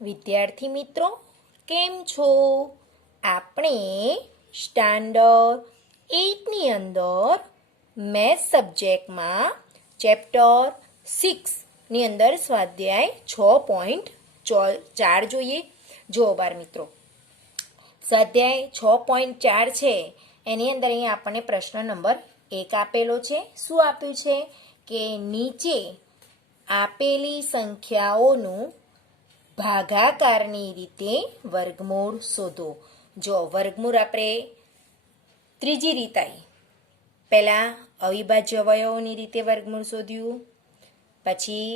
વિદ્યાર્થી મિત્રો કેમ છો? આપણે સ્ટાન્ડર્ડ 8ની અંદર મેથ્સ સબ્જેક્ટમાં ચેપ્ટર 6ની અંદર સ્વાધ્યાય 6.4 જોઈએ. જુઓ બાર મિત્રો, સ્વાધ્યાય 6.4 છે એની અંદર અહીં આપણને પ્રશ્ન નંબર 1 આપેલો છે. શું આપ્યું છે કે નીચે આપેલી સંખ્યાઓનું ભાગાકારની રીતે વર્ગમૂળ શોધો. જો વર્ગમૂળ આપણે ત્રીજી રીત આવી. પહેલાં અવિભાજ્ય અવયવોની રીતે વર્ગમૂળ શોધ્યું, પછી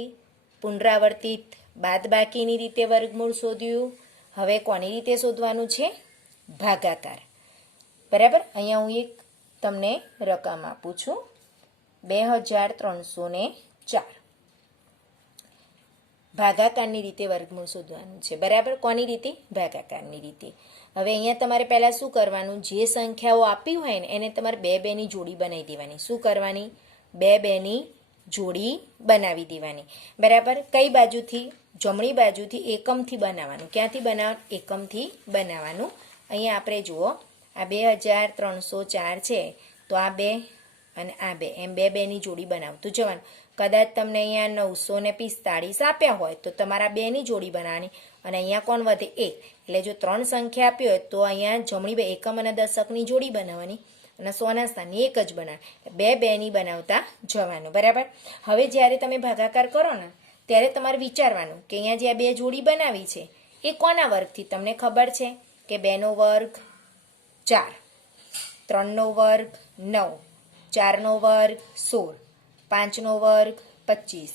પુનરાવર્તિત બાદબાકીની રીતે વર્ગમૂળ શોધ્યું. હવે કોની રીતે શોધવાનું છે? ભાગાકાર. બરાબર. અહીંયા હું એક તમને રકમ આપું છું, 2304. ભાગાકારની રીતે વર્ગમૂળ શોધવાનું છે. બરાબર. કોની રીતે? ભાગાકારની રીતે. હવે અહીંયા તમારે પહેલાં શું કરવાનું? જે સંખ્યાઓ આપી હોય ને એને તમારે બે બેની જોડી બનાવી દેવાની. શું કરવાની? બે બેની જોડી બનાવી દેવાની. બરાબર. કઈ બાજુથી? જમણી બાજુથી એકમથી બનાવવાનું. ક્યાંથી બનાવવાનું? એકમથી બનાવવાનું. અહીંયા આપણે જુઓ, આ 2304 છે, તો આ બે અને આ બે, એમ બે બેની જોડી બનાવતું જવાનું. કદાચ તમને અહીંયા 945 આપ્યા હોય તો તમારા બેની જોડી બનાવવાની, અને અહીંયા કોણ વધે? 1. એટલે જો 3 સંખ્યા આપી હોય તો અહીંયા જમણી બે એકમ અને દશકની જોડી બનાવવાની, અને 100ના સ્થાનની એક જ બનાવવાની. બે બેની બનાવતા જવાનું. બરાબર. હવે જ્યારે તમે ભાગાકાર કરો ને ત્યારે તમારે વિચારવાનું કે અહીંયા જે આ બે જોડી બનાવી છે એ કોના વર્ગથી? તમને ખબર છે કે 2નો વર્ગ 4, 3નો વર્ગ 9, 4નો વર્ગ 16, 5નો વર્ગ 25,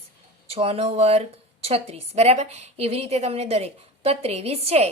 6નો વર્ગ 36. બરાબર. એવી રીતે તમને દરેક. તો 23 છે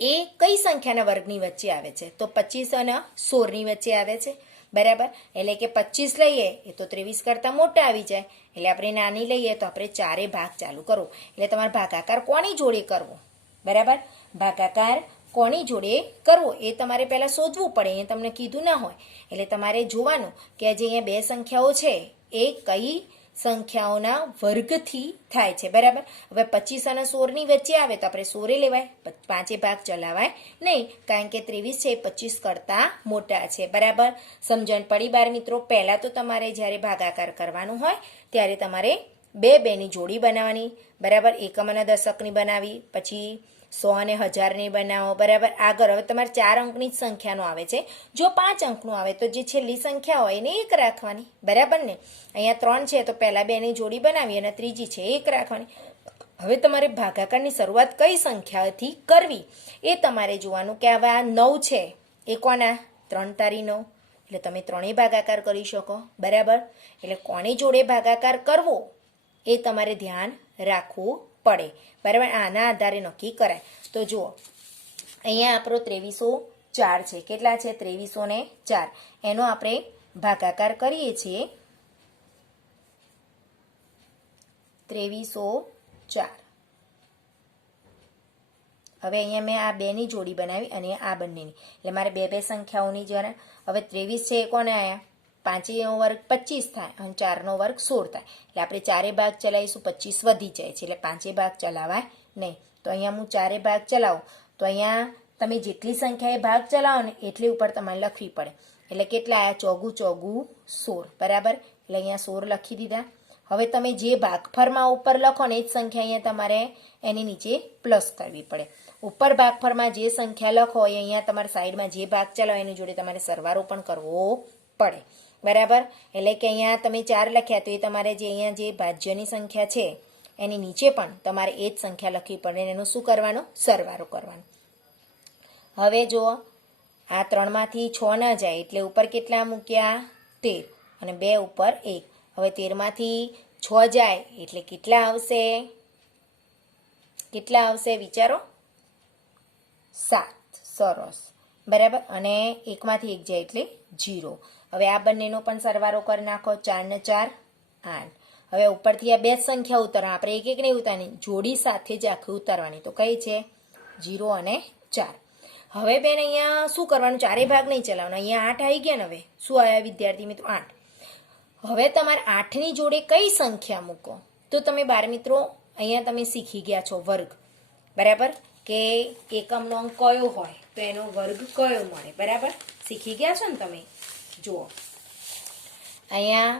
એ કઈ સંખ્યાના વર્ગની વચ્ચે આવે છે? તો 25 અને 16ની વચ્ચે આવે છે. બરાબર. એટલે કે 25 લઈએ એ તો 23 કરતાં મોટા આવી જાય, એટલે આપણે નાની લઈએ તો આપણે 4 ભાગ ચાલુ કરવો. એટલે તમારે ભાગાકાર કોની જોડે કરવો? બરાબર. ભાગાકાર કોની જોડે કરવો એ તમારે પહેલાં શોધવું પડે. એ તમને કીધું ના હોય એટલે તમારે જોવાનું કે જે અહીંયા બે સંખ્યાઓ છે એ કઈ સંખ્યાઓના વર્ગથી થાય છે. બરાબર. હવે 25 અને 16ની વચ્ચે આવે તો આપણે 16 લેવાય, 5 ભાગ ચલાવાય નહીં, કારણ કે 23 છે એ 25 કરતાં મોટા છે. બરાબર. સમજણ પડી બાર મિત્રો? પહેલાં તો તમારે જ્યારે ભાગાકાર કરવાનું હોય ત્યારે તમારે બે બેની જોડી બનાવવાની. બરાબર. એકમ અને દશકની બનાવી, પછી 100 અને 1000ની બનાવો. બરાબર. આગળ હવે તમારે 4 અંકની જ સંખ્યાનો આવે છે. જો 5 અંકનું આવે તો જે છેલ્લી સંખ્યા હોય એને 1 રાખવાની. બરાબર ને? અહીંયા 3 છે તો પહેલા બેની જોડી બનાવી અને ત્રીજી છે 1 રાખવાની. હવે તમારે ભાગાકારની શરૂઆત કઈ સંખ્યાથી કરવી એ તમારે જોવાનું કે હવે આ 9 છે એ કોના? 3 તારી 9, એટલે તમે 3 ભાગાકાર કરી શકો. બરાબર. એટલે કોની જોડે ભાગાકાર કરવો એ તમારે ધ્યાન રાખવું પડે. બરાબર. આના આધારે નક્કી કરાય. તો જુઓ, અહીંયા આપણો 2304 છે. કેટલા છે? 2304. એનો આપણે ભાગાકાર કરીએ છીએ 2304. હવે અહીંયા મેં આ બેની જોડી બનાવી અને આ બંનેની, એટલે મારે બે સંખ્યાઓની જરા. હવે 23 છે એ કોને આવ્યા? 5નો વર્ગ 25 થાય અને 4નો વર્ગ 16 થાય, એટલે આપણે 4 ભાગ ચલાવીશું, 25 વધી જાય છે, એટલે 5 ભાગ ચલાવાય નહીં. તો અહીંયા હું 4 ભાગ ચલાવું તો અહીંયા તમે જેટલી સંખ્યાએ ભાગ ચલાવો ને એટલી ઉપર તમારે લખવી પડે. એટલે કેટલા આવ્યા? 4 ચોગું 16. બરાબર. એટલે અહીંયા 16 લખી દીધા. હવે તમે જે ભાગફળમાં ઉપર લખો ને એ જ સંખ્યા અહીંયા તમારે એની નીચે પ્લસ કરવી પડે. ઉપર ભાગફળમાં જે સંખ્યા લખો એ અહીંયા તમારે સાઈડમાં જે ભાગ ચલાવો એની જોડે તમારે સરવાળો પણ કરવો પડે. બરાબર. એટલે કે અહીંયા તમે 4 લખ્યા તો એ તમારે જે અહીંયા જે ભાજ્યની સંખ્યા છે એની નીચે પણ તમારે એ જ સંખ્યા લખવી પડે, એનું શું કરવાનું? સરવાળો કરવાનો. હવે જુઓ, આ 3માંથી 6 ન જાય એટલે ઉપર કેટલા મૂક્યા? 13, અને 2 ઉપર 1. હવે 13માંથી 6 જાય એટલે કેટલા આવશે? કેટલા આવશે વિચારો? 7. સરસ. બરાબર. અને 1માંથી 1 જાય એટલે 0. હવે આ બંનેનો પણ સરવાળો કરી નાખો. 4 ને 4 8. હવે ઉપરથી આ બે સંખ્યા ઉતારવા, આપણે એક એક નહીં ઉતારવાની, જોડી સાથે જ આખી ઉતારવાની. તો કઈ છે? 0 અને 4. હવે બેન અહીંયા શું કરવાનું? 4 ભાગ નહીં ચલાવવાનો. અહીંયા 8 આવી ગયા ને. હવે શું આવ્યા વિદ્યાર્થી મિત્રો? 8. હવે તમારે 8ની જોડે કઈ સંખ્યા મૂકો? તો તમે બાર મિત્રો અહીંયા તમે શીખી ગયા છો વર્ગ. બરાબર, કે એકમનો અંક કયો હોય તો એનો વર્ગ કયો મળે. બરાબર, શીખી ગયા છો ને તમે. જુઓ, અહીંયા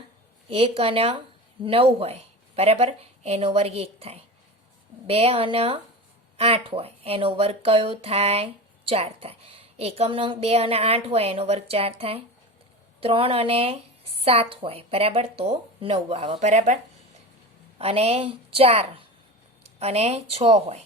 1 અને 9 હોય, બરાબર, એનો વર્ગ 1 થાય. 2 અને 8 હોય એનો વર્ગ કયો થાય? 4 થાય. એકમનો અંક 2 અને 8 હોય એનો વર્ગ 4 થાય. 3 અને 7 હોય, બરાબર, તો 9 આવે. બરાબર, અને 4 અને 6 હોય,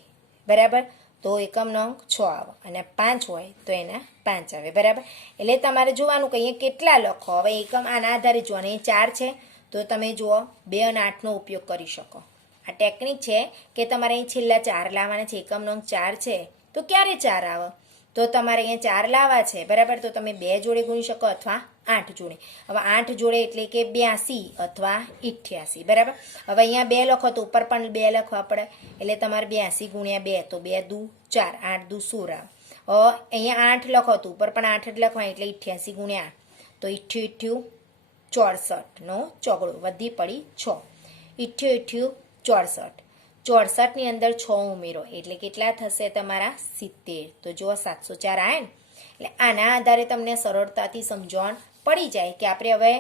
બરાબર, તો એકમનો અંક 6 આવે. અને 5 હોય તો એના 5 આવે. બરાબર, એટલે તમારે જોવાનું કે અહીંયા કેટલા લખો. હવે એકમ આના આધારે જુઓ, અને 4 છે તો તમે જુઓ 2 અને 8નો ઉપયોગ કરી શકો. આ ટેકનિક છે કે તમારે અહીં છેલ્લા 4 લાવવાના છે. એકમનો અંક 4 છે તો ક્યારે 4 આવે? તો તમારે અહીંયા 4 લાવવા છે, બરાબર, તો તમે 2 જોડે ગુણી શકો અથવા 8 જોડે. હવે 8 જોડે એટલે કે 82 અથવા 88. બરાબર, હવે અહીંયા 2 લખો તો ઉપર પણ 2 લખવા પડે, એટલે તમારે 82 ગુણ્યા 2 તો 2 દુ 4, 8 દુ 16 આવે. અહીંયા 8 લખો તો ઉપર પણ 8 જ લખવા, એટલે 88 ગુણ્યા 8 તો 88 64 નો ચોગડો વધી પડી 6. 88 64. 64ની અંદર 6 ઉમેરો એટલે કેટલા થશે તમારા? 70. તો જો 704 આવે ને, એટલે આના આધારે તમને સરળતાથી સમજણ પડી જાય કે આપણે હવે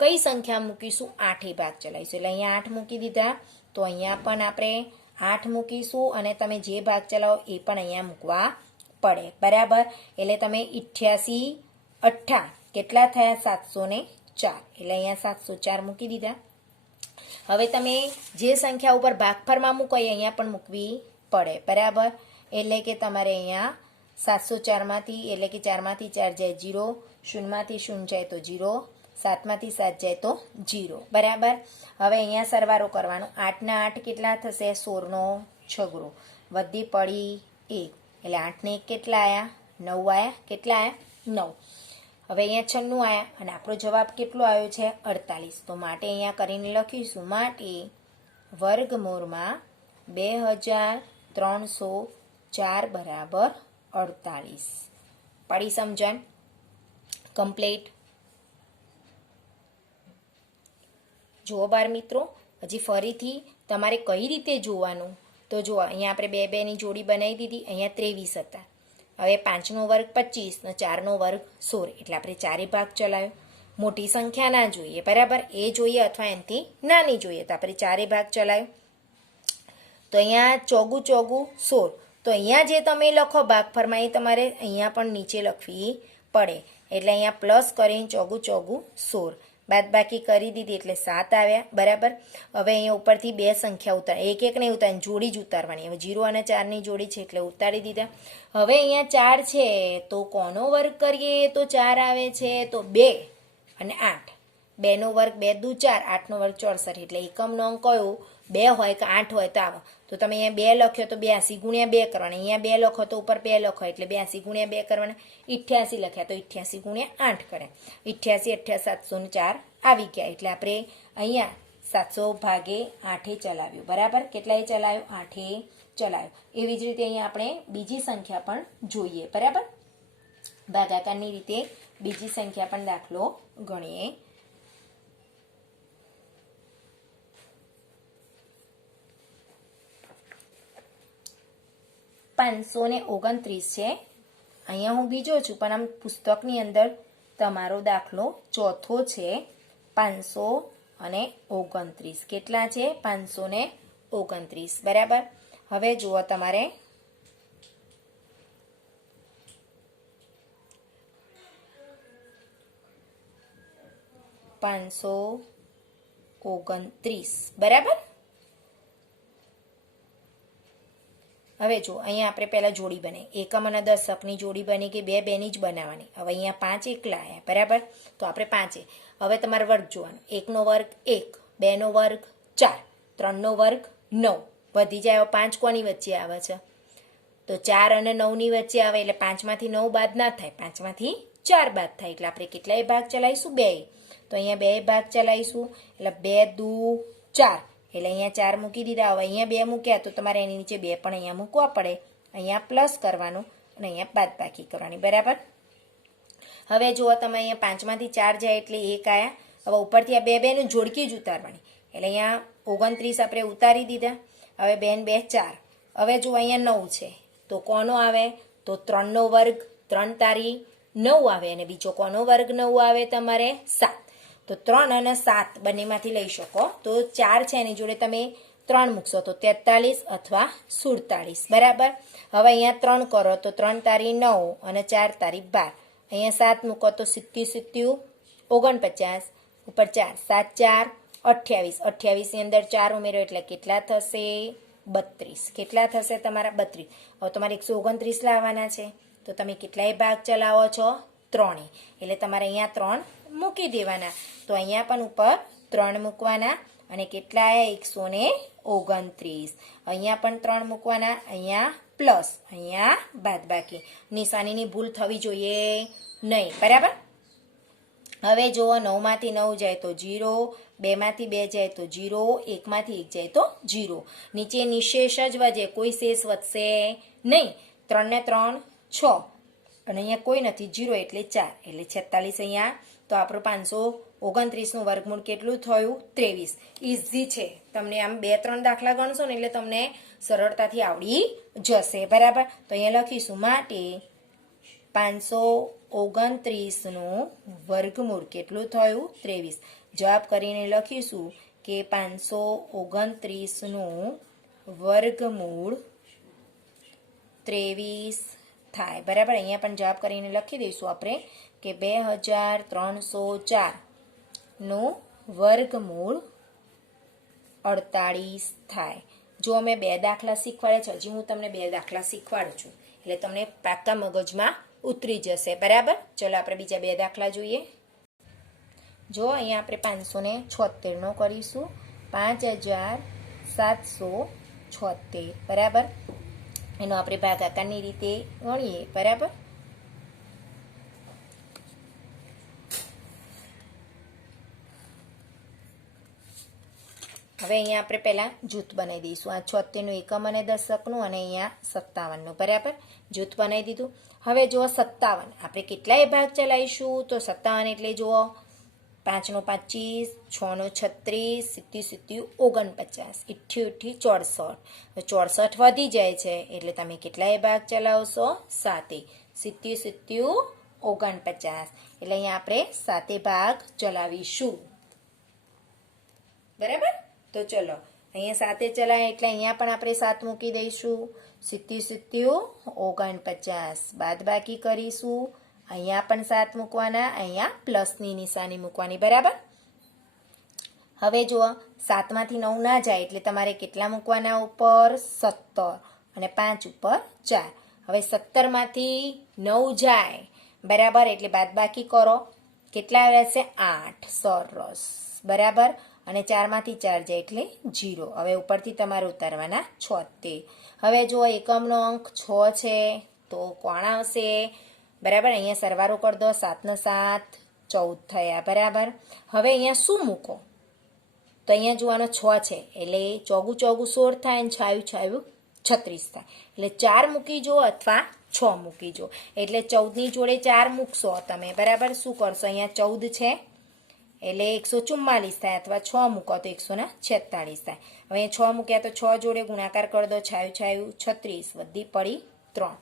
કઈ સંખ્યા મૂકીશું. 8 ભાગ ચલાવીશું, એટલે અહીંયા 8 મૂકી દીધા, તો અહીંયા પણ આપણે 8 મૂકીશું, અને તમે જે ભાગ ચલાવો એ પણ અહીંયા મૂકવા પડે. બરાબર, એટલે તમે 88 8 કેટલા થયા? 704, એટલે અહીંયા 704 મૂકી દીધા. હવે તમે જે સંખ્યા ઉપર ભાગફળમાં મૂકો એ અહીંયા પણ મૂકવી પડે. બરાબર, એટલે કે તમારે અહીંયા 704માંથી, એટલે કે 4માંથી 4 જાય 0, 0માંથી 0 જાય તો 0, 7માંથી 7 જાય તો 0. બરાબર, હવે અહીંયા સરવાળો કરવાનો. 8 ના 8 કેટલા થશે? 16નો છગડો વધી પડી 1, એટલે 8 ને 1 કેટલા આવ્યા? 9 આવ્યા. કેટલા આવ્યા? 9. હવે અહીંયા 96 આવ્યા, અને આપણો જવાબ કેટલો આવ્યો છે? 48. તો માટે અહીંયા કરીને લખીશું, માટે વર્ગમૂળમાં 2304 બરાબર 48. પડી સમજણ? કમ્પ્લીટ. જુઓ બાર મિત્રો, હજી ફરીથી તમારે કઈ રીતે જોવાનું તો જુઓ, અહીંયા આપણે 2 2ની જોડી બનાવી દીધી. અહીંયા 23 હતા. હવે 5નો વર્ગ 25 ને 4નો વર્ગ 16, એટલે આપણે 4 ભાગ ચલાવ્યો. મોટી સંખ્યા ના જોઈએ, બરાબર, એ જોઈએ અથવા એનાથી નાની જોઈએ, તો આપણે 4 ભાગ ચલાવ્યો. તો અહીંયા ચોગું 16. તો અહીંયા જે તમે લખો ભાગફળમાં એ તમારે અહીંયા પણ નીચે લખવી પડે. એટલે અહીંયા પ્લસ કરીને ચોગું 16, બાદબાકી કરી દીધી એટલે 7 આવ્યા. બરાબર, હવે અહીંયા ઉપરથી 2 સંખ્યા ઉતાર, એક નહીં ઉતારી, જોડી જ ઉતારવાની. હવે 0 અને 4ની જોડી છે એટલે ઉતારી દીધા. હવે અહીંયા 4 છે તો કોનો વર્ગ કરીએ તો 4 આવે છે? તો 2 અને 8. 2નો વર્ગ 2 દુ 4, 8નો વર્ગ 64, એટલે એકમનો અંક કયો? 2 હોય કે 8 હોય તો આવો. તો તમે અહીંયા 2 લખ્યો તો 82 ગુણ્યા 2 કરવાના. અહીંયા 2 લખો તો ઉપર 2 લખો, એટલે 82 ગુણ્યા 2 કરવાના. 88 લખ્યા તો 88 ગુણ્યા 8 કરે. 88 704 આવી ગયા. એટલે આપણે અહીંયા 700 ભાગે 8 ચલાવ્યું. બરાબર, કેટલાએ ચલાવ્યું? 8 ચલાવ્યું. એવી જ રીતે અહીંયા આપણે બીજી સંખ્યા પણ જોઈએ. બરાબર, ભાગાકારની રીતે બીજી સંખ્યા પણ દાખલો ગણીએ. $529 છે. અહીંયા હું બીજો છું, પણ આમ પુસ્તકની અંદર તમારો દાખલો ચોથો છે. 529. કેટલા છે? 529. બરાબર, હવે જુઓ તમારે $529. બરાબર, હવે જો અહીંયા આપણે પહેલાં જોડી બને, એકમ અને દશકની જોડી બની કે 2 2ની જ બનાવવાની. હવે અહીંયા 5 એકલા આવ્યા. બરાબર, તો આપણે 5. હવે તમારે વર્ગ જોવાનો. 1નો વર્ગ 1, 2નો વર્ગ 4, 3નો વર્ગ 9, વધી જાય. 5 કોની વચ્ચે આવે છે? તો 4 અને 9ની વચ્ચે આવે, એટલે 5માંથી 9 બાદ ના થાય, 5માંથી 4 બાદ થાય. એટલે આપણે કેટલાય ભાગ ચલાવીશું? 2. તો અહીંયા 2 ભાગ ચલાવીશું, એટલે 2 દુ 4, એટલે અહીંયા 4 મૂકી દીધા. હવે અહીંયા 2 મૂક્યા તો તમારે એની નીચે 2 પણ અહીંયા મૂકવા પડે. અહીંયા પ્લસ કરવાનું અને અહીંયા બાદબાકી કરવાની. બરાબર, હવે જુઓ તમે અહીંયા 5માંથી 4 જાય એટલે 1 આવ્યા. હવે ઉપરથી આ 2 2ની જોડકી જ ઉતારવાની, એટલે અહીંયા 29 આપણે ઉતારી દીધા. હવે 2 2 4, હવે જો અહીંયા 9 છે તો કોનો આવે? તો 3નો વર્ગ, 3 તારી 9 આવે, અને બીજો કોનો વર્ગ 9 આવે તમારે? 7. તો 3 અને 7 બંનેમાંથી લઈ શકો. તો 4 છે એની જોડે તમે 3 મૂકશો તો 43 અથવા 47. બરાબર. હવે અહીંયા 3 કરો તો 3 તારી 9 અને 4 તારી 12. અહીંયા 7 મૂકો તો 77 49 ઉપર 4 7 4 28. 28 ની અંદર 4 ઉમેરો એટલે કેટલા થશે? 32. કેટલા થશે તમારા? 32. હવે તમારે 129 લાવવાના છે તો તમે કેટલાય ભાગ ચલાવો છો? 3. એટલે તમારે અહીંયા 3 મૂકી દેવાના. તો અહીંયા પણ ઉપર 3 મૂકવાના, અને કેટલા આવ્યા? 129. અહીંયા પણ 3 મૂકવાના, અહીંયા પ્લસ, અહીંયા બાદબાકી. નિશાનીની ભૂલ થવી જોઈએ નહીં. બરાબર. હવે જુઓ, 9 માંથી 9 જાય તો 0, 2 માંથી 2 જાય તો 0, 1 માંથી 1 જાય તો 0. નીચે નિશેષ જ વધે, કોઈ શેષ વધશે નહીં. 3 ને 3 6, અને અહીંયા કોઈ નથી, 0 એટલે 4, એટલે 46 અહીંયા. તો આપણું 529નું વર્ગમૂળ કેટલું થયું? 23. ઇઝી છે. તમને આમ 2-3 દાખલા ગણશો ને એટલે તમને સરળતાથી આવડી જશે. બરાબર. તો અહીંયા લખીશું, માટે 529નું વર્ગમૂળ કેટલું થયું? 23. જવાબ કરીને લખીશું કે 529નું વર્ગમૂળ 23 થાય. બરાબર. અહીંયા પણ જવાબ કરીને લખી દઈશું આપણે કે 2304નું વર્ગમૂળ 48 થાય. જો મેં 2 દાખલા શીખવાડ્યા છે, હજી હું તમને 2 દાખલા શીખવાડું છું એટલે તમને પાક્કા મગજમાં ઉતરી જશે. બરાબર. ચલો આપણે બીજા 2 દાખલા જોઈએ. જો અહીંયા આપણે 576નો કરીશું. 5776. બરાબર. એનો આપણે ભાગાકારની રીતે ગણીએ. બરાબર. હવે અહીંયા આપણે પહેલા જૂથ બનાવી દઈશું. આ 76નું એકમ અને દશકનું, અને અહીંયા 57નું. બરાબર. જૂથ બનાવી દીધું. હવે જુઓ 57, આપણે કેટલાય ભાગ ચલાવીશું? તો 57 એટલે જુઓ, 5 નો 25, 6 નો 36, 77 49, 88 64 વધી જાય છે એટલે તમે કેટલાય ભાગ ચલાવશો? 7. 77 49, એટલે અહીંયા આપણે 7 ભાગ ચલાવીશું. બરાબર. તો ચલો, અહીંયા 7 ચલાય એટલે અહીંયા પણ આપણે 7 મૂકી દઈશું. 77 49, બાદબાકી કરીશું. અહીંયા પણ 7 મૂકવાના, અહીંયા પ્લસની નિશાની મૂકવાની. બરાબર. હવે જુઓ, 7 માંથી 9 ના જાય એટલે તમારે કેટલા મૂકવાના ઉપર? 17, અને 5 ઉપર 4. હવે 17 માંથી 9 જાય, બરાબર, એટલે બાદબાકી કરો. કેટલા રહેશે? 8. સરસ. બરાબર. અને 4 માંથી 4 જાય એટલે 0. હવે ઉપરથી તમારે ઉતારવાના 76. હવે જુઓ, એકમનો અંક 6 છે તો કોણ આવશે? બરાબર. અહીંયા સરવાળો કરી દો. 7 ને 7 14 થયા. બરાબર. હવે અહીંયા શું મૂકો? તો અહીંયા જોવાનો 6 છે એટલે ચોગું ચોગું 16 થાય, અને છાયું છાયું 36 થાય. એટલે 4 મૂકી જો અથવા 6 મૂકી જો. એટલે 14ની જોડે 4 મૂકશો તમે. બરાબર. શું કરશો? અહીંયા 14 છે એટલે 144 થાય, અથવા 6 મૂકો તો 146 થાય. હવે 6 મૂક્યા તો 6 જોડે ગુણાકાર કરી દો. છાયું છાયું 36, વધી પડી 3.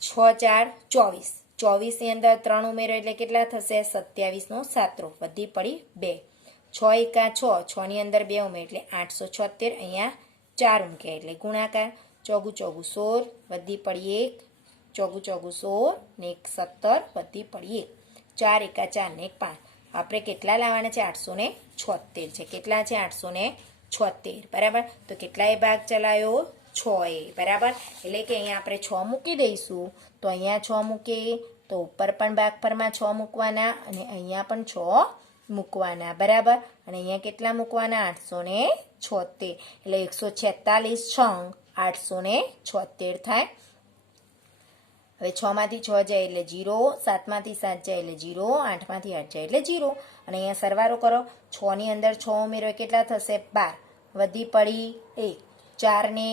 6 4 24. 24 ની અંદર 3 ઉમેરો એટલે કેટલા થશે? 27 નો 7, વધી પડી 2. 6 એકા 6, 6 ની અંદર 2 ઉમેરો એટલે 876. અહીંયા 4 મૂક્યા એટલે ગુણાકાર. ચોગું ચોગું 16, વધી પડી 1. ચોગું ચોગું 16 ને 1 17, વધી પડી 1. 4 એકા 4 ને 1 5. આપણે કેટલા લાવવાના છે? 876 છે. કેટલા છે? 876. બરાબર. તો કેટલાય ભાગ ચલાયો? 6. બરાબર. એટલે કે અહીંયા આપણે 6 મૂકી દઈશું. તો અહીંયા 6 મૂકીએ તો ઉપર પણ ભાગફળમાં 6 મૂકવાના, અને અહીંયા પણ 6 મૂકવાના. બરાબર. અને અહીંયા કેટલા મૂકવાના? 876. એટલે 146 છંગ 876 થાય. હવે 6 માંથી 6 જાય એટલે 0, 7 માંથી 7 જાય એટલે 0, 8 માંથી 8 જાય એટલે 0. અને અહીંયા સરવાળો કરો. 6 ની અંદર 6 ઉમેરો કેટલા થશે? 12, વધી પડી 1. 4 ને 1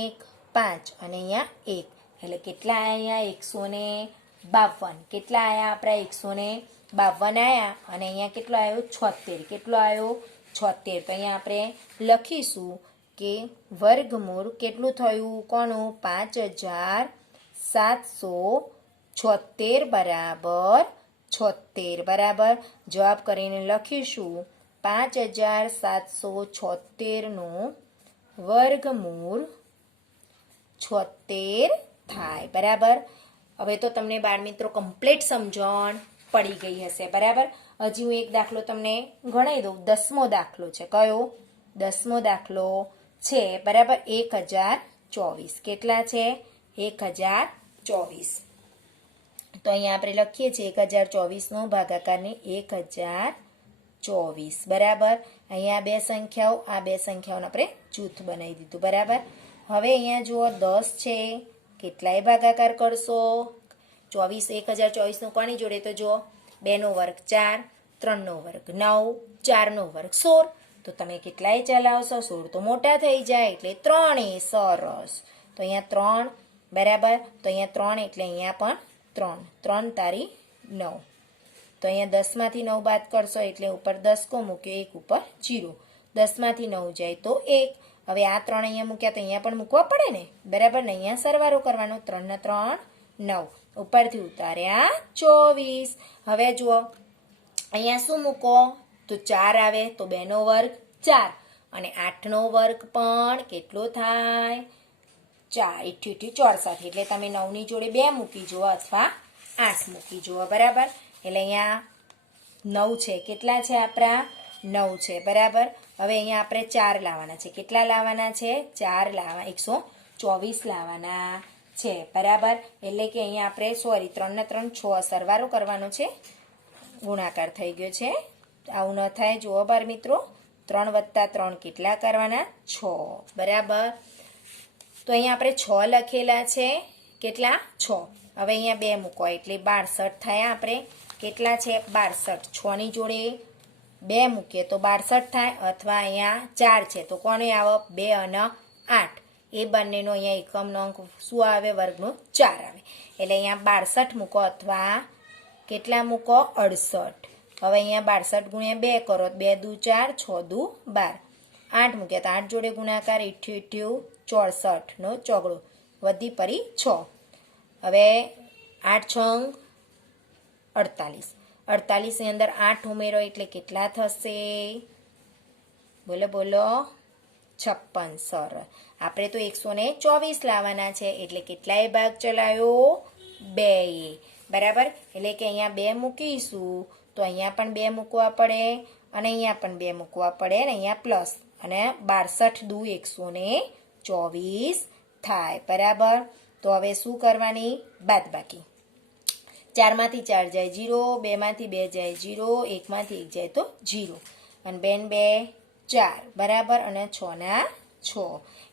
5, અને અહીંયા 1 એટલે કેટલા આવ્યા? 152. કેટલા આવ્યા આપણા? 152 આવ્યા. અને અહીંયા કેટલો આવ્યો? 76. કેટલો આવ્યો? 76. તો અહીંયા આપણે લખીશું કે વર્ગમૂળ કેટલું થયું કોનું 5776 બરાબર 76 બરાબર જવાબ કરીને લખીશું 5776નું વર્ગમૂળ 76 થાય બરાબર. હવે તો તમને બાળમિત્રો કમ્પ્લીટ સમજણ પડી ગઈ હશે બરાબર. હજી હું એક દાખલો તમને ગણાવી દઉં. 10મો દાખલો છે. કયો? 10મો દાખલો છે બરાબર 1024. કેટલા છે? 1024. તો અહીંયા આપણે લખીએ છીએ 1024નો ભાગાકારને 1024 બરાબર. અહીંયા બે સંખ્યાઓ, આ બે સંખ્યાઓને આપણે જૂથ બનાવી દીધું બરાબર. હવે અહીંયા જુઓ 10 છે, કેટલાય ભાગાકાર કરશો? 24 1024નું કોની જોડે? તો જુઓ 2નો વર્ગ 4, 3નો વર્ગ 9, 4નો વર્ગ 16. તો તમે કેટલાય ચલાવશો? 16 તો મોટા થઈ જાય એટલે 3 એ સરસ. તો અહીંયા 3 બરાબર. તો અહીંયા 3 એટલે અહીંયા પણ 3 તારી 9. તો અહીંયા 10માંથી 9 બાદ કરશો એટલે ઉપર 10 કો મૂક્યો, 1 ઉપર 0. 10માંથી 9 જાય તો 1. હવે આ 3 અહીંયા મૂક્યા તો અહીંયા પણ મૂકવા પડે ને બરાબર ને. અહીંયા સરવાળો કરવાનો. 3 ને 3 9, ઉપરથી ઉતાર્યા 24. હવે જુઓ અહીંયા શું મૂકો? તો 4 આવે તો 2નો વર્ગ 4 અને 8નો વર્ગ પણ કેટલો થાય? 4. 84 એટલે તમે 9ની જોડે 2 મૂકી જુઓ અથવા 8 મૂકી જુઓ બરાબર. એટલે અહીંયા 9 છે. કેટલા છે આપણા? 9 છે બરાબર. હવે અહીંયા આપણે 4 લાવવાના છે. કેટલા લાવવાના છે? 4 લાવવા 124 લાવવાના છે બરાબર. એટલે કે અહીંયા આપણે 3 ને 3 6 સરવાળો કરવાનો છે, ગુણાકાર થઈ ગયો છે. આવું ન થાય જુઓ બાર મિત્રો. 3 વત્તા 3 કેટલા કરવાના? 6 બરાબર. તો અહીંયા આપણે 6 લખેલા છે. કેટલા? 6. હવે અહીંયા 2 મૂકો એટલે 62 થયા. આપણે કેટલા છે? 62. 6ની જોડે 2 મૂકીએ તો 62 થાય, અથવા અહીંયા 4 છે તો કોને આવે? 2 અને 8 એ બંનેનો અહીંયા એકમનો અંક શું આવે? વર્ગનો 4 આવે. એટલે અહીંયા 62 મૂકો અથવા કેટલા મૂકો? 68. હવે અહીંયા 62 ગુણ્યા 2 કરો તો 2 દુ 4, 6 દુ 12. 8 મૂક્યા તો 8 જોડે ગુણાકાર 64નો ચોગડો વધી પડી 6. હવે 8 6 48. 48ની અંદર 8 ઉમેરો એટલે કેટલા થશે? બોલો બોલો. 56. સરસ. આપણે તો 124 લાવવાના છે એટલે કેટલાય ભાગ ચલાવ્યો? 2 બરાબર. એટલે કે અહીંયા 2 મૂકીશું તો અહીંયા પણ 2 મૂકવા પડે અને અહીંયા પણ 2 મૂકવા પડે અને અહીંયા પ્લસ અને 62 દુ 124 થાય બરાબર. તો હવે શું કરવાની? બાદબાકી. 4માંથી 4 જાય 0, 2માંથી 2 જાય 0, 1માંથી 1 જાય તો 0 અને 2 2 4 બરાબર અને 6 ના 6.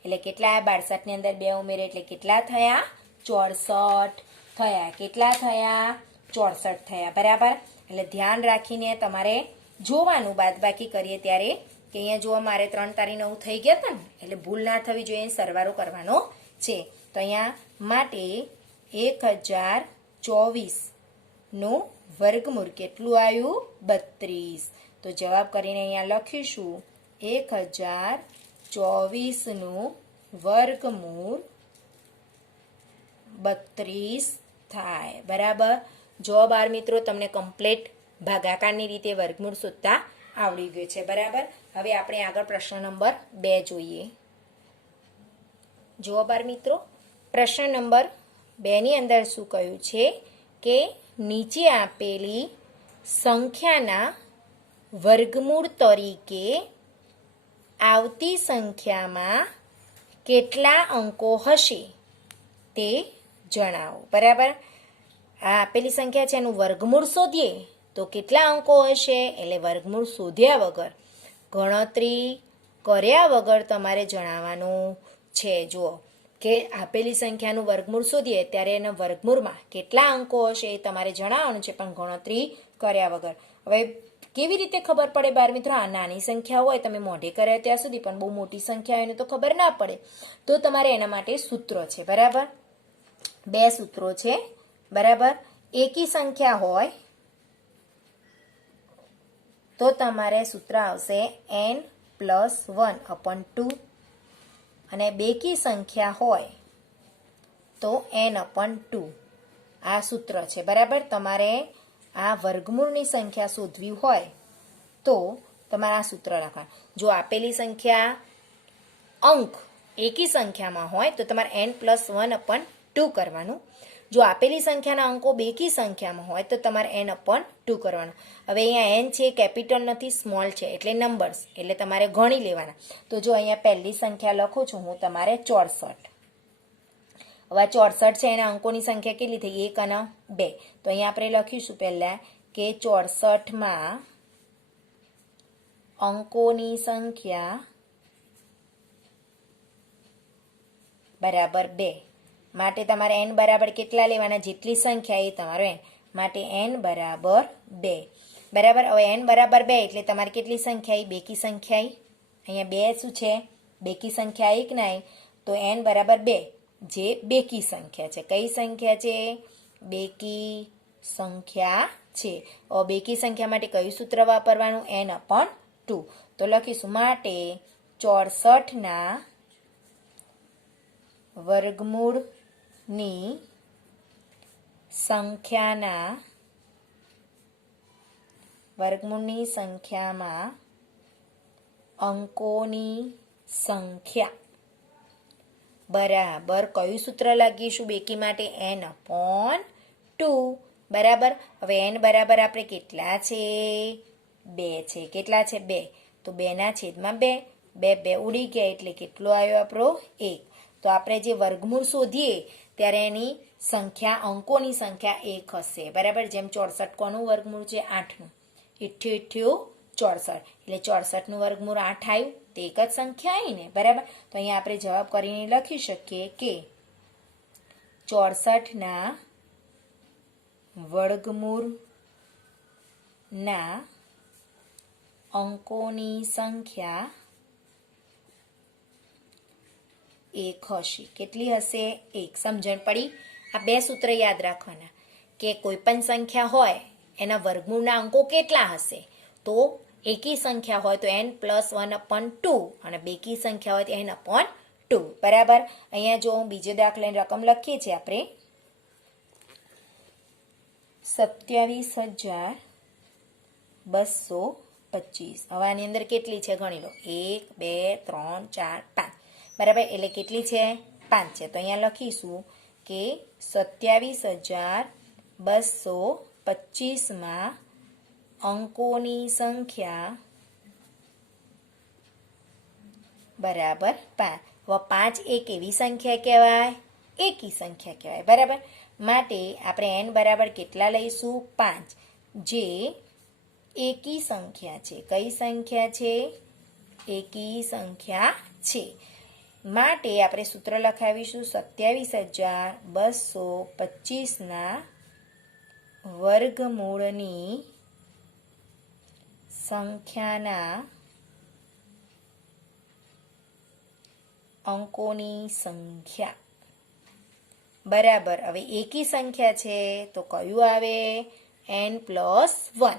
એટલે કેટલા? 62ની અંદર 2 ઉમેરે એટલે કેટલા થયા? 64 થયા. કેટલા થયા? 64 થયા બરાબર. એટલે ધ્યાન રાખીને તમારે જોવાનું બાદબાકી કરીએ ત્યારે કે અહીંયા જોવા મારે 3 તારી 9 થઈ ગયા હતા ને, એટલે ભૂલ ના થવી જોઈએ. સરવાળો કરવાનો છે. તો અહીંયા માટે 1024નું વર્ગમૂળ કેટલું આવ્યું? 32. તો જવાબ કરીને અહીંયા લખીશું 1024નું વર્ગમૂળ 32 થાય બરાબર. જો બાર મિત્રો તમને કમ્પ્લીટ ભાગાકારની રીતે વર્ગમૂળ શોધતા આવડી ગયું છે બરાબર. હવે આપણે આગળ પ્રશ્ન નંબર 2 જોઈએ. જો બાર મિત્રો પ્રશ્ન નંબર 2 ની અંદર શું કહ્યું છે કે નીચે આપેલી સંખ્યાના વર્ગમૂળ તરીકે આવતી સંખ્યામાં કેટલા અંકો હશે તે જણાવો બરાબર. આ આપેલી સંખ્યા છે એનું વર્ગમૂળ શોધીએ તો કેટલા અંકો હશે? એટલે વર્ગમૂળ શોધ્યા વગર, ગણતરી કર્યા વગર તમારે જણાવવાનું છે. જુઓ કે આપેલી સંખ્યાનું વર્ગમૂળ શોધીએ ત્યારે એના વર્ગમૂળમાં કેટલા અંકો હશે એ તમારે જણાવવાનું છે, પણ ગણતરી કર્યા વગર. હવે કેવી રીતે ખબર પડે બાર મિત્રો? આ નાની સંખ્યા હોય તમે મોઢે કર્યા ત્યાં સુધી, પણ બહુ મોટી સંખ્યા હોય ને તો ખબર ના પડે. તો તમારે એના માટે સૂત્રો છે બરાબર. 2 સૂત્રો છે બરાબર. એકી સંખ્યા હોય તો તમારે સૂત્ર આવશે n+1/2 અને બેકી સંખ્યા હોય તો n/2 આ સૂત્ર છે. બરાબર, તમારે આ વર્ગમૂળની સંખ્યા શોધવી હોય તો તમારે આ સૂત્ર લખવાનું. જો આપેલી સંખ્યા અંક એકી સંખ્યામાં હોય તો તમારે n+1/2 કરવાનું. જો આપેલી સંખ્યાના અંકો બેકી સંખ્યામાં હોય તો તમારે n/2 કરવાનું. હવે અહીંયા n છે કેપિટલ નથી, સ્મોલ છે, એટલે નંબર્સ, એટલે તમારે ગણી લેવાના. તો જો અહીંયા પહેલી સંખ્યા લખું છું હું તમારે 64. હવે 64 છે એના અંકોની સંખ્યા કેટલી થઈ? 1 અને 2. તો અહીંયા આપણે લખીશું પહેલાં કે 64માં અંકોની સંખ્યા બરાબર 2. માટે તમારે n બરાબર કેટલા લેવાના? જેટલી સંખ્યા એ તમારો n. માટે n બરાબર 2. બરાબર, હવે n બરાબર 2 એટલે તમારે કેટલી સંખ્યા આવી? બેકી સંખ્યા આવી. અહીંયા 2 શું છે? બેકી સંખ્યા આવી કે નહીં? તો n બરાબર 2 જે બેકી સંખ્યા છે. કઈ સંખ્યા છે? બેકી સંખ્યા છે. હવે બેકી સંખ્યા માટે કયું સૂત્ર વાપરવાનું? n/2. તો લખીશું માટે 64ના વર્ગમૂળની સંખ્યામાં અંકોની સંખ્યા બરાબર કયું સૂત્ર લાગીશું બેકી માટે? n/2. બરાબર, હવે n બરાબર આપણે કેટલા છે? 2 છે. કેટલા છે? 2. તો 2/2. 2 ઉડી ગયા એટલે કેટલો આવ્યો આપણો? 1. તો આપણે જે વર્ગમૂળ શોધીએ ત્યારે એની સંખ્યા, અંકોની સંખ્યા 1 હશે. બરાબર, જેમ 64 કોનું વર્ગમૂળ છે? 8નું. 64 એટલે 64નું વર્ગમૂળ 8 આવ્યું. તે એક જ સંખ્યા આવી ને. બરાબર, તો અહીંયા આપણે જવાબ કરીને લખી શકીએ કે 64ના વર્ગમૂળના અંકોની સંખ્યા 1 હશે. કેટલી હશે? 1. સમજણ પડી? આ બે સૂત્ર યાદ રાખવાના કે કોઈ પણ સંખ્યા હોય એના વર્ગમૂળના અંકો કેટલા હશે? તો એકી સંખ્યા હોય તો n+1/2 અને બેકી સંખ્યા હોય તો n/2. બરાબર, અહીંયા જો હું બીજો દાખલાની રકમ લખીએ છીએ આપણે 27,225. હવે આની અંદર કેટલી છે ગણી લો. 1 2 3 4 5. બરાબર, એટલે કેટલી છે? 5 છે. તો અહીંયા લખીશું કે 27,225માં અંકોની સંખ્યા બરાબર 5. હવે 5 એક એવી સંખ્યા કહેવાય, એકી સંખ્યા કહેવાય. બરાબર, માટે આપણે n બરાબર કેટલા લઈશું? 5, જે એકી સંખ્યા છે. કઈ સંખ્યા છે? એકી સંખ્યા છે. માટે આપણે સૂત્ર લખાવીશું 27,225ના વર્ગમૂળની સંખ્યાના અંકોની સંખ્યા બરાબર. હવે એકી સંખ્યા છે તો કયું આવે? n+1.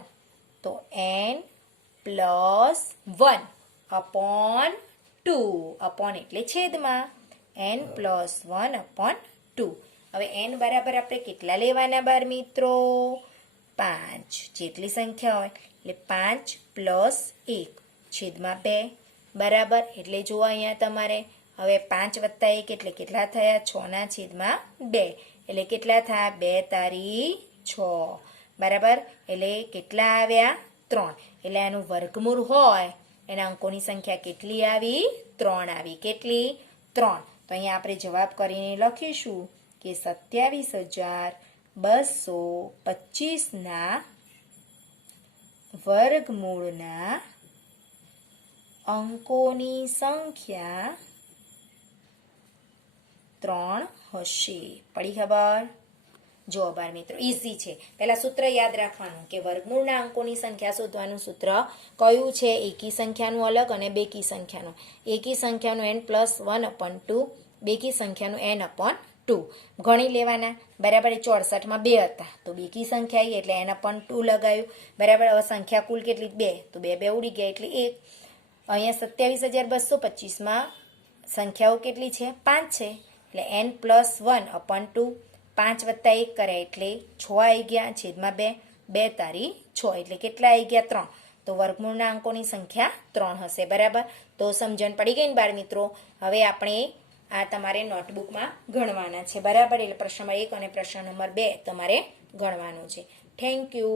તો n+1/2. અપોન એટલે છેદમાં. n+1/2. હવે n બરાબર આપણે કેટલા લેવાના બાર મિત્રો? 5. જેટલી સંખ્યા હોય એટલે 5 + 1 છેદમાં 2. બરાબર, એટલે જુઓ અહીંયા તમારે હવે 5 + 1 એટલે કેટલા થયા? 6/2. એટલે કેટલા થયા? 2 તારી 6. બરાબર, એટલે કેટલા આવ્યા? 3. એટલે આનું વર્ગમૂળ હોય એના અંકોની સંખ્યા કેટલી આવી? 3 આવી. કેટલી? 3. તો અહીંયા આપણે જવાબ કરીને લખીશું કે 27,225ના વર્ગમૂળના અંકોની સંખ્યા 3 હશે. પડી ખબર? જો બાર મિત્રો ઈઝી છે. પહેલા સૂત્ર યાદ રાખવાનું કે વર્ગમૂળના અંકોની સંખ્યા શોધવાનું સૂત્ર કયું છે? એકી સંખ્યાનું અલગ અને બેકી સંખ્યાનું. એકી સંખ્યાનું n+1/2, બેકી સંખ્યાનું n/2. ગણી લેવાના. બરાબર, 64માં 2 હતા તો બેકી સંખ્યા આવી એટલે n/2 લગાવ્યું. બરાબર, હવે સંખ્યા કુલ કેટલી? 2. તો 2 ઉડી ગયા એટલે 1. અહીંયા 27,225માં સંખ્યાઓ કેટલી છે? 5 છે. એટલે n+1/2. 5 + 1 કર્યા એટલે 6 આવી ગયા, છેદમાં 2, 2 તારી 6, એટલે કેટલા આવી ગયા? 3. તો વર્ગમૂળના અંકોની સંખ્યા 3 હશે. બરાબર. તો સમજણ પડી ગઈ ને બાળ મિત્રો? હવે આપણે આ તમારે નોટબુકમાં ગણવાના છે. બરાબર. એટલે પ્રશ્ન નંબર 1 અને પ્રશ્ન નંબર 2 તમારે ગણવાનું છે. Thank you.